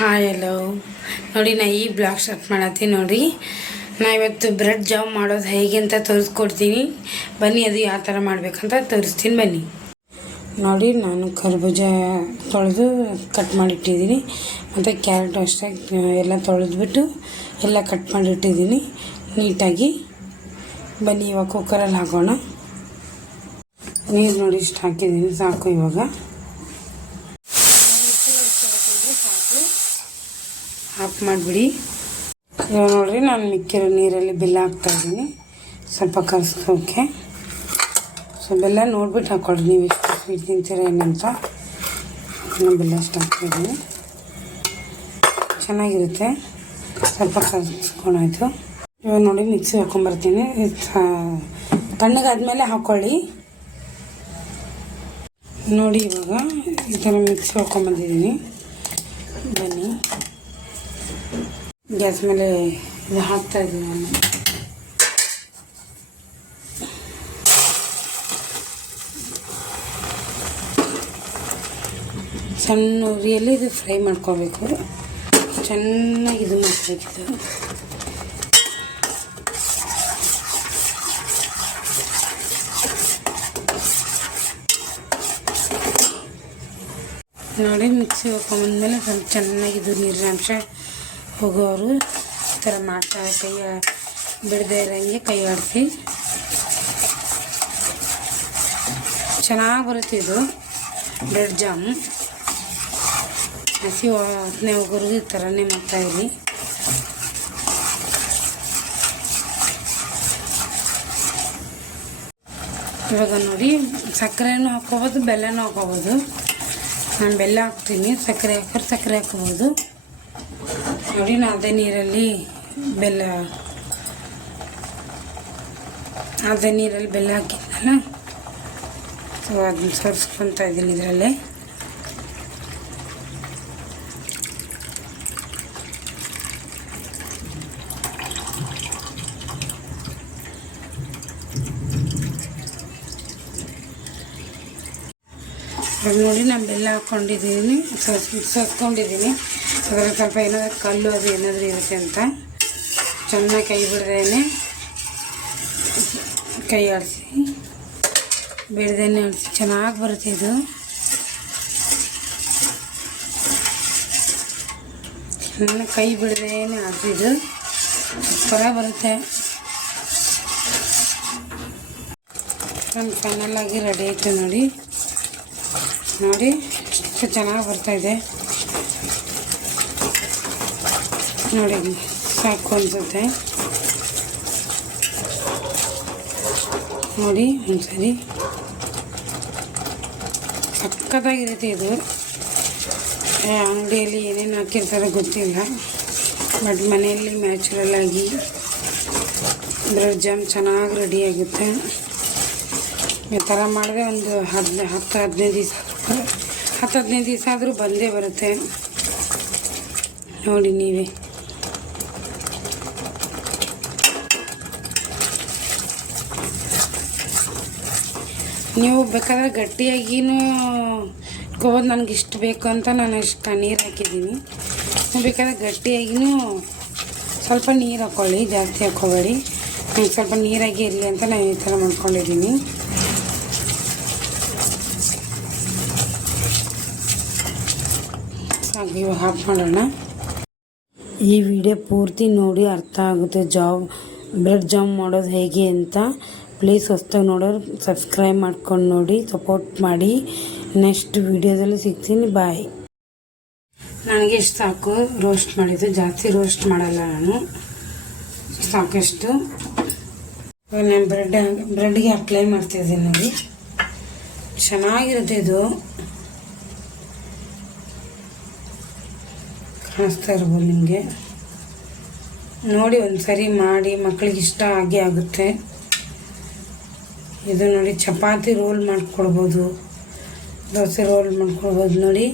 Hi hello ನೋಡಿ ನಾ ಈ ಬ್ಲಾಗ್ ಸ್ಟಾರ್ಟ್ ಮಾಡತ್ತೀನಿ ನೋಡಿ. ನಾ ಇವತ್ತು ಬ್ರೆಡ್ ಜಾಮ್ ಮಾಡೋದು ಹೇಗೆ ಅಂತ ತೋರಿಸ್ಕೊಡ್ತೀನಿ ಬನ್ನಿ. ಅದು ಯಾವ ಥರ ಮಾಡಬೇಕಂತ ತೋರಿಸ್ತೀನಿ ಬನ್ನಿ. ನೋಡಿ ನಾನು ಕರ್ಬೂಜ ತೊಳೆದು ಕಟ್ ಮಾಡಿಟ್ಟಿದ್ದೀನಿ, ಮತ್ತು ಕ್ಯಾರೆಟ್ ಅಷ್ಟೇ ಎಲ್ಲ ತೊಳೆದ್ಬಿಟ್ಟು ಎಲ್ಲ ಕಟ್ ಮಾಡಿಟ್ಟಿದ್ದೀನಿ ನೀಟಾಗಿ. ಬನ್ನಿ ಇವಾಗ ಕುಕ್ಕರಲ್ಲಿ ಹಾಕೋಣ. ನೀರು ನೋಡಿ ಇಷ್ಟು ಹಾಕಿದ್ದೀನಿ, ಸಾಕು. ಇವಾಗ ಆಫ್ ಮಾಡಿಬಿಡಿ. ಇವಾಗ ನೋಡಿರಿ ನಾನು ಮಿಕ್ಕಿರೋ ನೀರಲ್ಲಿ ಬೆಲ್ಲ ಹಾಕ್ತಾಯಿದ್ದೀನಿ, ಸ್ವಲ್ಪ ಕಲಿಸ್ಕೋಕ್ಕೆ. ಸೊ ಬೆಲ್ಲ ನೋಡ್ಬಿಟ್ಟು ಹಾಕ್ಕೊಳ್ರಿ ನೀವು ಎಷ್ಟು ಸ್ವೀಟ್ ತಿಂತೀರ ಏನಂತ. ನಾನು ಬೆಲ್ಲ ಅಷ್ಟು ಹಾಕ್ತಾಯಿದ್ದೀನಿ, ಚೆನ್ನಾಗಿರುತ್ತೆ. ಸ್ವಲ್ಪ ಕಲಿಸ್ಕೊಂಡಾಯ್ತು. ಇವಾಗ ನೋಡಿ ಮಿಕ್ಸಿ ಹಾಕ್ಕೊಂಬರ್ತೀನಿ. ತಣ್ಣಗಾದ್ಮೇಲೆ ಹಾಕ್ಕೊಳ್ಳಿ. ನೋಡಿ ಇವಾಗ ಈ ಥರ ಮಿಕ್ಸಿ ಹಾಕ್ಕೊಂಬಂದಿದ್ದೀನಿ. ಬನ್ನಿ ಗ್ಯಾಸ್ ಮೇಲೆ ಇದು ಹಾಕ್ತಾಯಿದ್ದೀನಿ ನಾನು. ಸಣ್ಣ ಉರಿಯಲ್ಲಿ ಇದು ಫ್ರೈ ಮಾಡ್ಕೋಬೇಕು, ಚೆನ್ನಾಗಿ ಇದು ಮಾಡಬೇಕಿದೆ. ನೋಡಿ ಮಿಕ್ಸಿ ಹಾಕೊಂಬಂದ್ಮೇಲೆ ಸ್ವಲ್ಪ ಚೆನ್ನಾಗಿದ್ದು ನೀರಿನಾಂಶ ಹೋಗೋರು ಈ ಥರ ಮಾಡ್ತಾ ಬಿಡದೆ ಇರೋಂಗೆ ಕೈ ಆಡಿಸಿ ಚೆನ್ನಾಗಿ ಬರುತ್ತೆ ಇದು ಬ್ರೆಡ್ ಜಾಮ್. ಹಸಿ ವಾಸನೆ ಹೋಗೋರು ಈ ಥರನೇ ಮಾಡ್ತಾಯಿರಿ. ಇವಾಗ ನೋಡಿ ಸಕ್ಕರೆನೂ ಹಾಕ್ಕೋಬೋದು, ಬೆಲ್ಲನೂ ಹಾಕ್ಕೋಬೋದು. ನಾನು ಬೆಲ್ಲ ಹಾಕ್ತೀನಿ, ಸಕ್ಕರೆ ಹಾಕೋರು ಸಕ್ಕರೆ ಹಾಕ್ಕೋಬೋದು. ನೋಡಿ ನಾನು ಅದೇ ನೀರಲ್ಲಿ ಬೆಲ್ಲ ಹಾಕಿದ್ನಲ್ಲ, ಸೊ ಅದನ್ನ ಸೋರಿಸ್ಕೊತಾ ಇದ್ದೀನಿ ಇದರಲ್ಲೇ. ನೋಡಿ ನಾನು ಬೆಲ್ಲ ಹಾಕ್ಕೊಂಡಿದ್ದೀನಿ, ಸೋಸ್ಕೊಂಡಿದ್ದೀನಿ. ಅದರಲ್ಲಿ ಸ್ವಲ್ಪ ಏನಾದರೂ ಕಲ್ಲು ಅದು ಏನಾದರೂ ಇರುತ್ತೆ ಅಂತ ಚೆನ್ನಾಗಿ ಕೈ ಬಿಡ್ದೇನೆ ಕೈ ಆಡಿಸಿ, ಬಿಡ್ದೇನೆ ಆಡಿಸಿ ಚೆನ್ನಾಗಿ ಬರುತ್ತೆ ಇದು. ಚೆನ್ನಾಗಿ ಕೈ ಬಿಡ್ದೇನೆ ಆಡಿಸಿದ್ದು ಸೂಪರ ಬರುತ್ತೆ. ನನ್ನ ಫೈನಲ್ಲಾಗಿ ರೆಡಿ ಆಯಿತು ನೋಡಿ. ನೋಡಿ ಎಷ್ಟು ಚೆನ್ನಾಗಿ ಬರ್ತಾಯಿದೆ ನೋಡಿ, ಸಾಕು ಅನಿಸುತ್ತೆ ನೋಡಿ. ಒಂದ್ಸರಿ ಸಖತ್ತಾಗಿರುತ್ತೆ ಇದು. ಅಂಗಡಿಯಲ್ಲಿ ಏನೇನು ಹಾಕಿರ್ತಾರೋ ಗೊತ್ತಿಲ್ಲ, ಬಟ್ ಮನೆಯಲ್ಲಿ ನ್ಯಾಚುರಲ್ಲಾಗಿ ಬ್ರೆಡ್ ಜಾಮ್ ಚೆನ್ನಾಗಿ ರೆಡಿಯಾಗುತ್ತೆ. ಈ ಥರ ಮಾಡಿದ್ರೆ ಒಂದು 10-15 ದಿವಸ ಆದರೂ ಬಂದೇ ಬರುತ್ತೆ ನೋಡಿ ನೀವೇ. ನೀವು ಬೇಕಾದ್ರೆ ಗಟ್ಟಿಯಾಗಿನೂ ಇಟ್ಕೋಬೋದು. ನನಗೆ ಇಷ್ಟು ಬೇಕು ಅಂತ ನಾನು ಇಷ್ಟು ನೀರು ಹಾಕಿದ್ದೀನಿ. ನೀವು ಬೇಕಾದ್ರೆ ಗಟ್ಟಿಯಾಗಿನೂ ಸ್ವಲ್ಪ ನೀರು ಹಾಕ್ಕೊಳ್ಳಿ, ಜಾಸ್ತಿ ಹಾಕ್ಕೋಬೇಡಿ. ನನಗೆ ಸ್ವಲ್ಪ ನೀರಾಗಿ ಇರಲಿ ಅಂತ ನಾನು ಈ ಥರ ಮಾಡ್ಕೊಂಡಿದ್ದೀನಿ. ಸಾಕು, ಇವಾಗ ಆಫ್ ಮಾಡೋಣ. ಈ ವಿಡಿಯೋ ಪೂರ್ತಿ ನೋಡಿ ಅರ್ಥ ಆಗುತ್ತೆ ಬ್ರೆಡ್ ಜಾಮ್ ಮಾಡೋದು ಹೇಗೆ ಅಂತ. ಪ್ಲೀಸ್ ಹೊಸ್ದಾಗಿ ನೋಡೋರು ಸಬ್ಸ್ಕ್ರೈಬ್ ಮಾಡ್ಕೊಂಡು ನೋಡಿ, ಸಪೋರ್ಟ್ ಮಾಡಿ. ನೆಕ್ಸ್ಟ್ ವಿಡಿಯೋದಲ್ಲಿ ಸಿಗ್ತೀನಿ, ಬಾಯ್. ನನಗೆ ಇಷ್ಟು ಸಾಕು ರೋಸ್ಟ್ ಮಾಡಿದ್ದು, ಜಾಸ್ತಿ ರೋಸ್ಟ್ ಮಾಡಲ್ಲ ನಾನು, ಸಾಕಷ್ಟು. ನಾನು ಬ್ರೆಡ್ಗೆ ಅಪ್ಲೈ ಮಾಡ್ತಾಯಿದ್ದೀನಿ ನೋಡಿ, ಚೆನ್ನಾಗಿರುತ್ತೆ ಇದು. ಕಾಣಿಸ್ತಾ ಇರ್ಬೋದು ನಿಮಗೆ ನೋಡಿ. ಒಂದು ಸರಿ ಮಾಡಿ, ಮಕ್ಕಳಿಗೆ ಇಷ್ಟ ಆಗೇ ಆಗುತ್ತೆ ಇದು ನೋಡಿ. ಚಪಾತಿ ರೋಲ್ ಮಾಡ್ಕೊಡ್ಬೋದು, ದೋಸೆ ರೋಲ್ ಮಾಡ್ಕೊಡ್ಬೋದು ನೋಡಿ.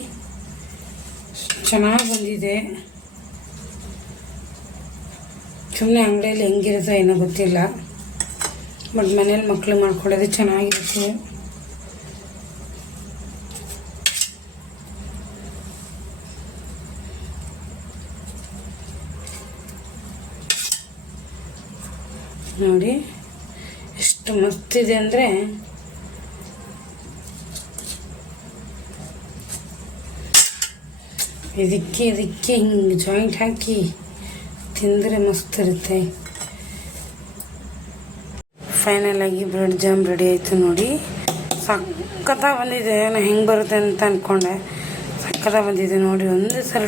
ಚೆನ್ನಾಗಿ ಬಂದಿದೆ. ಸುಮ್ಮನೆ ಅಂಗಡಿಯಲ್ಲಿ ಹೆಂಗಿರುತ್ತೋ ಏನೋ ಗೊತ್ತಿಲ್ಲ, ಬಟ್ ಮನೇಲಿ ಮಕ್ಕಳು ಮಾಡ್ಕೊಡೋದು ಚೆನ್ನಾಗಿರುತ್ತೆ. ನೋಡಿ ಎಷ್ಟು ಮಸ್ತಿದೆ ಅಂದರೆ ಇದಕ್ಕೆ ಹಿಂಗೆ ಜಾಯಿಂಟ್ ಹಾಕಿ ತಿಂದರೆ ಮಸ್ತ್ ಇರುತ್ತೆ. ಫೈನಲ್ ಆಗಿ ಬ್ರೆಡ್ ಜಾಮ್ ರೆಡಿ ಆಯಿತು ನೋಡಿ. ಸಖತ್ತಾಗಿ ಬಂದಿದೆ. ನಾನು ಹೆಂಗೆ ಬರುತ್ತೆ ಅಂತ ಅಂದ್ಕೊಂಡೆ, ಸಖತ್ತಾಗಿ ಬಂದಿದೆ ನೋಡಿ. ಒಂದು ಸಲ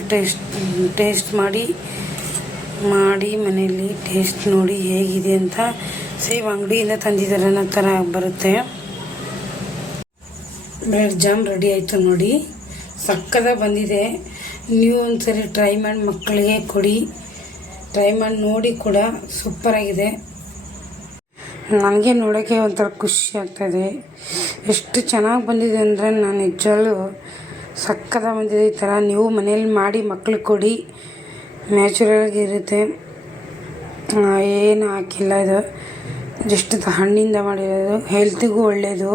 ಟೇಸ್ಟ್ ಮಾಡಿ ಮನೆಯಲ್ಲಿ ಟೇಸ್ಟ್ ನೋಡಿ ಹೇಗಿದೆ ಅಂತ. ಸೇಮ್ ಅಂಗಡಿಯಿಂದ ತಂದಿದ್ದಾರೆ ಅನ್ನೋ ಥರ ಬರುತ್ತೆ. ಬ್ರೆಡ್ ಜಾಮ್ ರೆಡಿ ಆಯಿತು ನೋಡಿ, ಸಖತ್ತಾಗಿ ಬಂದಿದೆ. ನೀವು ಒಂದ್ಸರಿ ಟ್ರೈ ಮಾಡಿ ಮಕ್ಕಳಿಗೆ ಕೊಡಿ, ಟ್ರೈ ಮಾಡಿ ನೋಡಿ ಕೂಡ ಸೂಪರಾಗಿದೆ. ನನಗೆ ನೋಡೋಕ್ಕೆ ಒಂಥರ ಖುಷಿ ಆಗ್ತಾಯಿದೆ. ಎಷ್ಟು ಚೆನ್ನಾಗಿ ಬಂದಿದೆ ಅಂದರೆ ನಾನು ನಿಜವಾಗ್ಲೂ ಸಖತ್ತಾಗಿ ಬಂದಿದೆ. ಈ ಥರ ನೀವು ಮನೇಲಿ ಮಾಡಿ ಮಕ್ಳಿಗೆ ಕೊಡಿ, ನ್ಯಾಚುರಲಾಗಿ ಇರುತ್ತೆ, ಏನು ಹಾಕಿಲ್ಲ. ಇದು ಜಸ್ಟ್ ಹಣ್ಣಿಂದ ಮಾಡಿರೋದು, ಹೆಲ್ತಿಗೂ ಒಳ್ಳೆಯದು.